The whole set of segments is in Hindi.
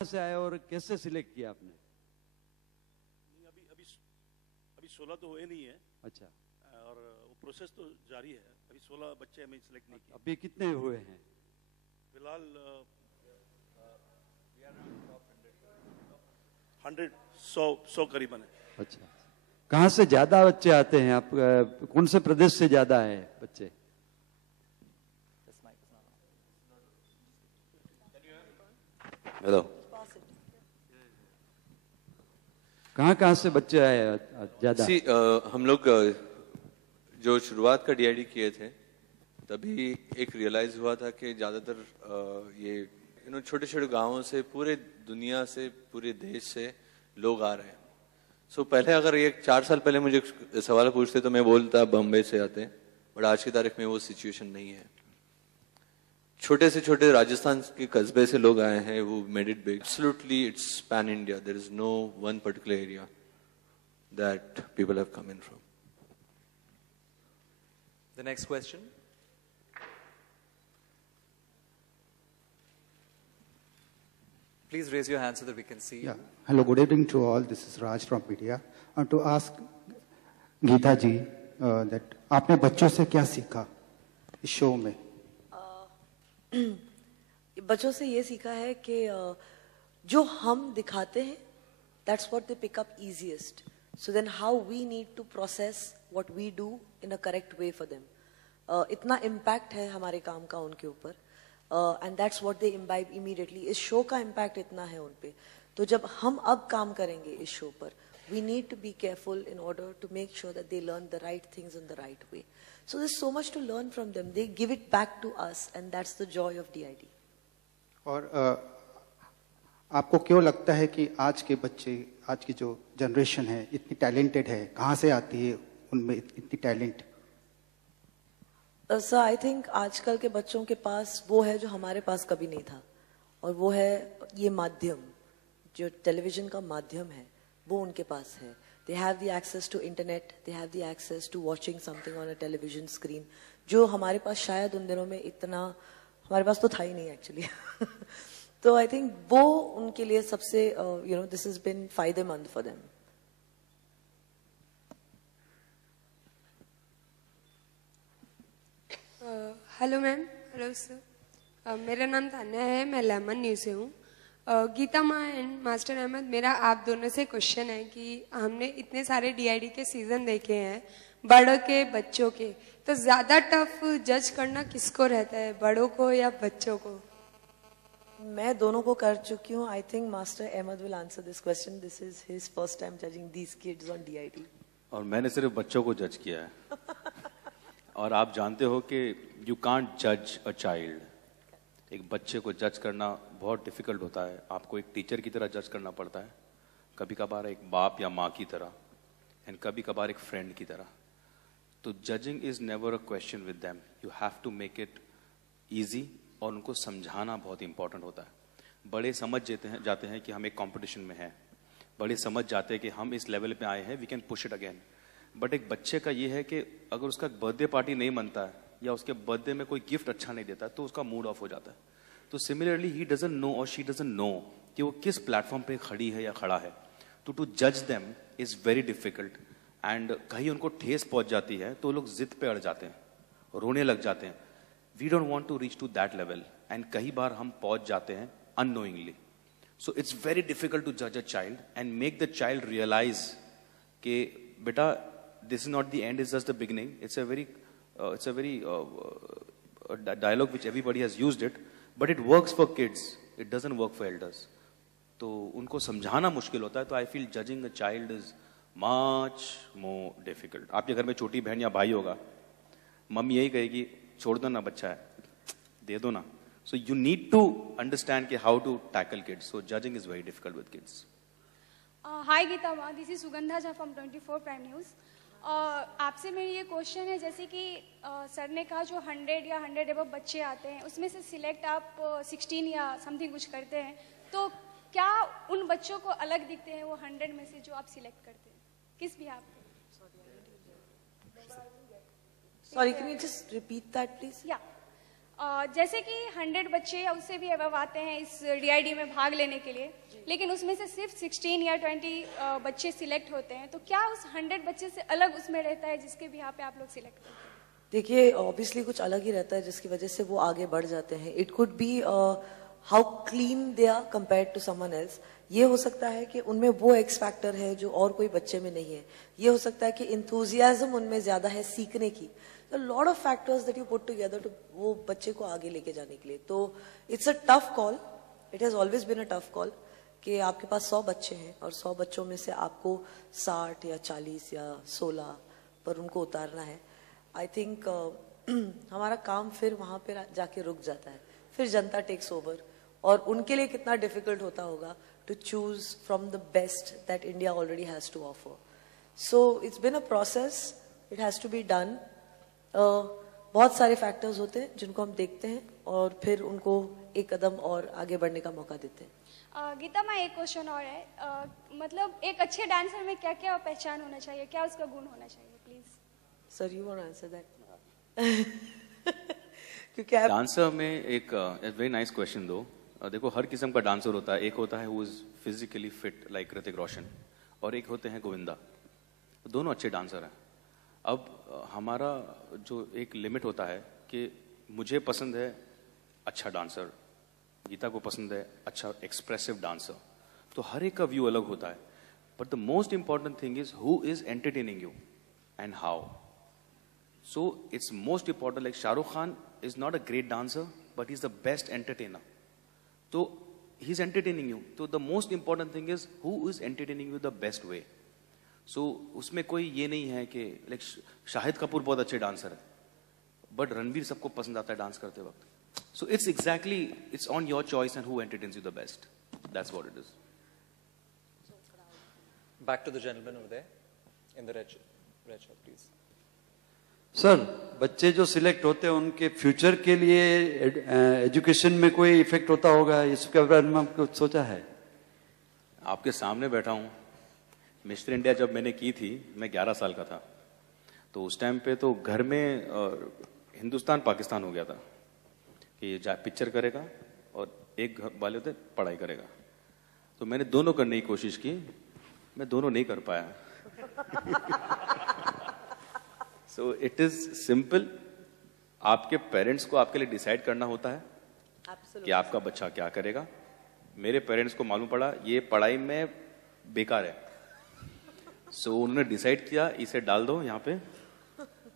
से आए और कैसे सिलेक्ट किया आपने? नहीं, अभी 16 तो हुए नहीं है। अच्छा, और वो प्रोसेस तो जारी है। अभी 16 बच्चे हमें सिलेक्ट नहीं किए। अभी कितने हुए हैं? फिलहाल 100 करीबन है। अच्छा, कहाँ से ज्यादा बच्चे आते हैं? आप कौन से प्रदेश से ज्यादा है बच्चे? हेलो, कहाँ से बच्चे आए ज्यादा? हम लोग जो शुरुआत का डीआईडी किए थे तभी एक रियलाइज हुआ था कि ज़्यादातर ये छोटे छोटे गांवों से, पूरे दुनिया से, पूरे देश से लोग आ रहे हैं। पहले अगर ये 4 साल पहले मुझे सवाल पूछते तो मैं बोलता बम्बई से आते हैं, बट आज की तारीख में वो सिचुएशन नहीं है। छोटे से छोटे राजस्थान के कस्बे से लोग आए हैं, वो made it big. Absolutely it's pan India, there is no one particular area that people have come in from. The next question. Please raise your hand so that we can see. Yeah. Hello, good evening to all. This is Raj from media. To ask Geeta ji that आपने बच्चों से क्या सीखा इस शो में? बच्चों से ये सीखा है कि जो हम दिखाते हैं that's what they pick up easiest. So then how we need to process what we do in a correct way for them. इतना impact है हमारे काम का उनके ऊपर, and that's what they imbibe immediately. इस शो का impact इतना है उन पे, तो जब हम अब काम करेंगे इस शो पर, we need to be careful in order to make sure that they learn the right things in the right way. So there's so much to learn from them. They give it back to us, and that's the joy of DID. और आपको क्यों लगता है कि आज के बच्चे, आज की जो जनरेशन है इतनी टैलेंटेड है? कहाँ से आती है उनमें इतनी टैलेंट? सर, आई थिंक आजकल के बच्चों के पास वो है जो हमारे पास कभी नहीं था, और वो है ये माध्यम, जो टेलीविजन का माध्यम है, वो उनके पास है. They have the access to internet, they have the access to watching something on a television screen, जो हमारे पास शायद उन दिनों में इतना, हमारे पास तो था ही नहीं एक्चुअली. तो आई थिंक वो उनके लिए सबसे this has been फायदेमंद for them. Hello ma'am. Hello sir, मेरा नाम तान्या है, मैं लेमन न्यूज़ से हूँ. गीता माँ एंड मास्टर अहमद, मेरा आप दोनों से क्वेश्चन है कि हमने इतने सारे डीआईडी के सीजन देखे हैं, बड़ों के बच्चों के, तो ज्यादा टफ जज करना किसको रहता है, बड़ों को या बच्चों को? मैं दोनों को कर चुकी हूँ. I think master Ahmed will answer this question. This is his first time judging these kids on DID. और मैंने सिर्फ बच्चों को जज किया है. और आप जानते हो कि यू कांट जज अ चाइल्ड. एक बच्चे को जज करना बहुत डिफिकल्ट होता है. आपको एक टीचर की तरह जज करना पड़ता है, कभी कभार एक बाप या माँ की तरह, एंड कभी कभार एक फ्रेंड की तरह. तो judging is never a question with them. You have to make it easy, और उनको समझाना बहुत इंपॉर्टेंट होता है. बड़े समझ जाते हैं कि हम एक कॉम्पिटिशन में हैं, बड़े समझ जाते हैं कि हम इस लेवल पे आए हैं, we can push it again. But एक बच्चे का ये है कि अगर उसका बर्थडे पार्टी नहीं मनता है या उसके बर्थडे में कोई गिफ्ट अच्छा नहीं देता तो उसका मूड ऑफ हो जाता है. तो सिमिलरली ही डजंट नो और शी डजंट नो कि वो किस प्लेटफॉर्म पे खड़ी है या खड़ा है. तो टू जज them is very difficult. And कहीं उनको ठेस पहुंच जाती है तो लोग जिद पे अड़ जाते हैं, रोने लग जाते हैं. We don't want to reach to that level, and कई बार हम पहुंच जाते हैं unknowingly. So it's very difficult to जज a child and make the child realise कि बेटा, this is not the end, it's just the beginning. It's a very dialogue which everybody has used it, but it works for kids, it doesn't work for elders. तो उनको समझाना मुश्किल होता है. तो I feel judging a child is much more difficult. आपके घर में छोटी बहन या भाई होगा, मम्मी यही कहेगी छोड़ दो ना, बच्चा है, दे दो ना. So you need to understand कि how to tackle kids. So judging is very difficult with kids. Hi Geeta Ma, this is Sugandha Jha from 24 Prime News. आपसे मेरी ये क्वेश्चन है, जैसे कि सर ने कहा जो 100 या 100 एबव बच्चे आते हैं उसमें से सिलेक्ट आप 16 या समथिंग कुछ करते हैं, तो क्या उन बच्चों को अलग दिखते हैं वो 100 में से जो आप सिलेक्ट करते हैं, किस भी आप? Sorry, can you just repeat that please? Yeah. जैसे कि 100 बच्चे या उससे भी अबव आते हैं इस DID में भाग लेने के लिए, लेकिन उसमें से सिर्फ 16 या 20 बच्चे सिलेक्ट होते हैं, तो क्या उस 100 बच्चे से अलग उसमें रहता है जिसके भी यहाँ पे आप लोग सिलेक्ट करते हैं? देखिए, ऑब्वियसली कुछ अलग ही रहता है जिसकी वजह से वो आगे बढ़ जाते हैं. It could be how clean they are compared to someone else. ये हो सकता है कि उनमें वो एक्स फैक्टर है जो और कोई बच्चे में नहीं है. ये हो सकता है कि इंथुजियाज्म उनमें ज्यादा है सीखने की. Lot of factors that you put together to वो बच्चे को आगे लेके जाने के लिए. तो it's a tough call. It has always been a tough call कि आपके पास 100 बच्चे हैं और 100 बच्चों में से आपको 60 या 40 या 16 पर उनको उतारना है. आई थिंक हमारा काम फिर वहां पे जाके रुक जाता है. फिर जनता टेक्स ओवर और उनके लिए कितना डिफिकल्ट होता होगा to choose from the best that India already has to offer. So it's been a process. It has to be done. बहुत सारे फैक्टर्स होते हैं जिनको हम देखते हैं और फिर उनको एक कदम और आगे बढ़ने का मौका देते हैं. गीता माँ, एक क्वेश्चन और है. मतलब एक अच्छे डांसर में क्या क्या पहचान होना चाहिए, क्या उसका गुण होना चाहिए, please? Sir, you want answer that? क्योंकि आप डांसर में एक वेरी नाइस क्वेश्चन दो. देखो, हर किस्म का डांसर होता है. एक होता है who is physically fit like Hrithik Roshan और एक होते हैं गोविंदा. दोनों अच्छे डांसर हैं. अब हमारा जो एक लिमिट होता है कि मुझे पसंद है अच्छा डांसर, गीता को पसंद है अच्छा एक्सप्रेसिव डांसर. तो हर एक का व्यू अलग होता है. But the most important thing is who is entertaining you and how. So it's most important, like Shah Rukh Khan is not a great dancer, but he's the best entertainer. So he's entertaining you. So the most important thing is who is entertaining you the best way. So उसमें कोई ये नहीं है कि like शाहिद कपूर बहुत अच्छे डांसर है, but रणबीर सबको पसंद आता है डांस करते वक्त. So it's on your choice and who entertains you the best. That's what it is. Back to the gentleman over there in the red shirt, please. Sir, बच्चे जो सिलेक्ट होते हैं उनके फ्यूचर के लिए एजुकेशन में कोई इफेक्ट होता होगा, इसके बारे में आपको सोचा है? आपके सामने बैठा हूँ. मिस्टर इंडिया जब मैंने की थी, मैं 11 साल का था. तो उस टाइम पे तो घर में हिंदुस्तान पाकिस्तान हो गया था कि पिक्चर करेगा और एक घर वाले होते पढ़ाई करेगा. तो मैंने दोनों करने की कोशिश की. मैं दोनों नहीं कर पाया. So it is simple. आपके पेरेंट्स को आपके लिए डिसाइड करना होता है कि आपका बच्चा क्या करेगा. मेरे पेरेंट्स को मालूम पड़ा ये पढ़ाई में बेकार है. So उन्होंने डिसाइड किया इसे डाल दो यहाँ पे.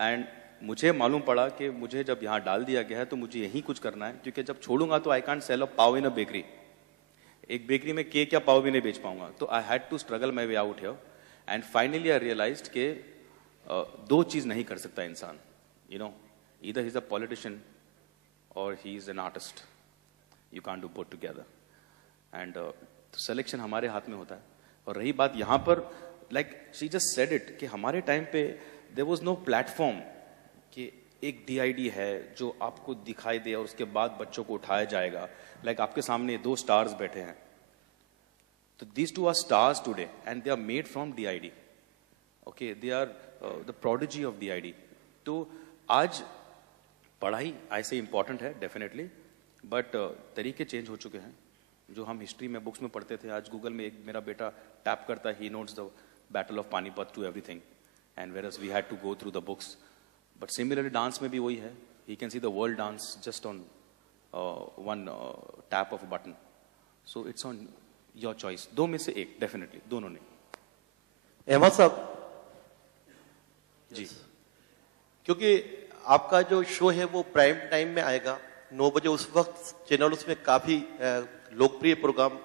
एंड मुझे मालूम पड़ा कि मुझे जब यहाँ डाल दिया गया है तो मुझे यही कुछ करना है, क्योंकि जब छोड़ूंगा तो I can't sell a pav in a bakery. एक बेकरी में केक या पाव भी नहीं बेच पाऊंगा. तो I had to struggle my way out here. And finally I realised कि दो चीज नहीं कर सकता इंसान. You know, either he is a politician और he is an artist. You can't do both together. And selection हमारे हाथ में होता है. और रही बात यहाँ पर, like she just said it कि हमारे टाइम पे देयर वाज नो प्लेटफॉर्म कि एक DID है जो आपको दिखाई दे और उसके बाद बच्चों को उठाया जाएगा. लाइक आपके सामने 2 स्टार्स बैठे हैं. तो these 2 are stars today and they are made from DID. Okay, they are the prodigy of DID. तो आज पढ़ाई ऐसे इंपॉर्टेंट है डेफिनेटली, बट तरीके चेंज हो चुके हैं. जो हम हिस्ट्री में बुक्स में पढ़ते थे, आज गूगल में एक मेरा बेटा टैप करता है, he notes the battle of Panipat to everything. And whereas we had to go through the books. But similarly dance में भी वही है. He can see the world dance just on one tap of a button. So it's on your choice. 2 में से एक, डेफिनेटली दोनों नहीं. अहमद साहब जी, क्योंकि आपका जो शो है वो प्राइम टाइम में आएगा 9 बजे. उस वक्त चैनल उसमें काफी लोकप्रिय प्रोग्राम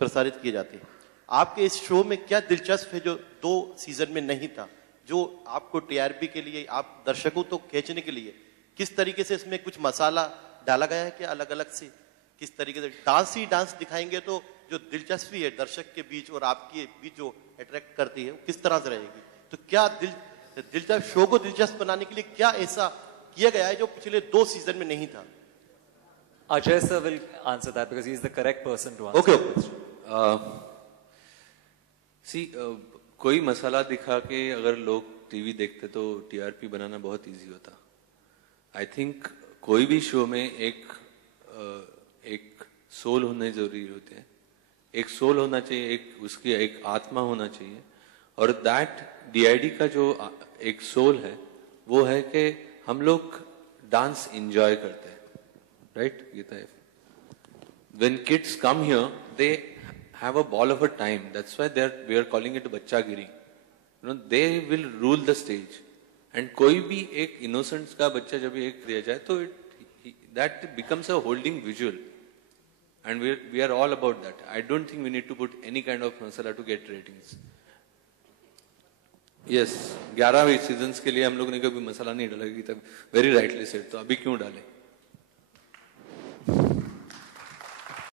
प्रसारित किए जाते हैं. आपके इस शो में क्या दिलचस्प है जो 2 सीजन में नहीं था, जो आपको TRP के लिए, आप दर्शकों तो खींचने के लिए किस तरीके से इसमें कुछ मसाला डाला गया है? क्या अलग अलग से किस तरीके से डांस ही डांस दिखाएंगे तो जो दिलचस्पी है दर्शक के बीच और आपके बीच जो अट्रैक्ट करती है वो किस तरह से रहेगी? तो क्या दिलचस्प शो को दिलचस्प बनाने के लिए क्या ऐसा किया गया है जो पिछले 2 सीजन में नहीं था? Ajay sir will answer that because he is the correct person to answer. Okay. कोई मसाला दिखा के अगर लोग टीवी देखते तो TRP बनाना बहुत इजी होता. आई थिंक कोई भी शो में एक सोल होने जरूरी होते हैं, एक सोल होना चाहिए, एक उसकी एक आत्मा होना चाहिए। और दैट डीआईडी का जो एक सोल है वो है कि हम लोग डांस एंजॉय करते हैं, right Geeta? When kids come here, they have a ball of a time. That's why we are calling it बच्चागिरी. You know, they will rule the stage. And कोई भी एक innocence का बच्चा जब एक दिया जाए तो that becomes a holding visual. And we are all about that. I don't think we need to put any kind of masala to get ratings. Yes, 11 seasons के लिए हम लोग ने कभी मसाला नहीं डाला, तब वेरी राइटली सेड, तो अभी क्यों डालें?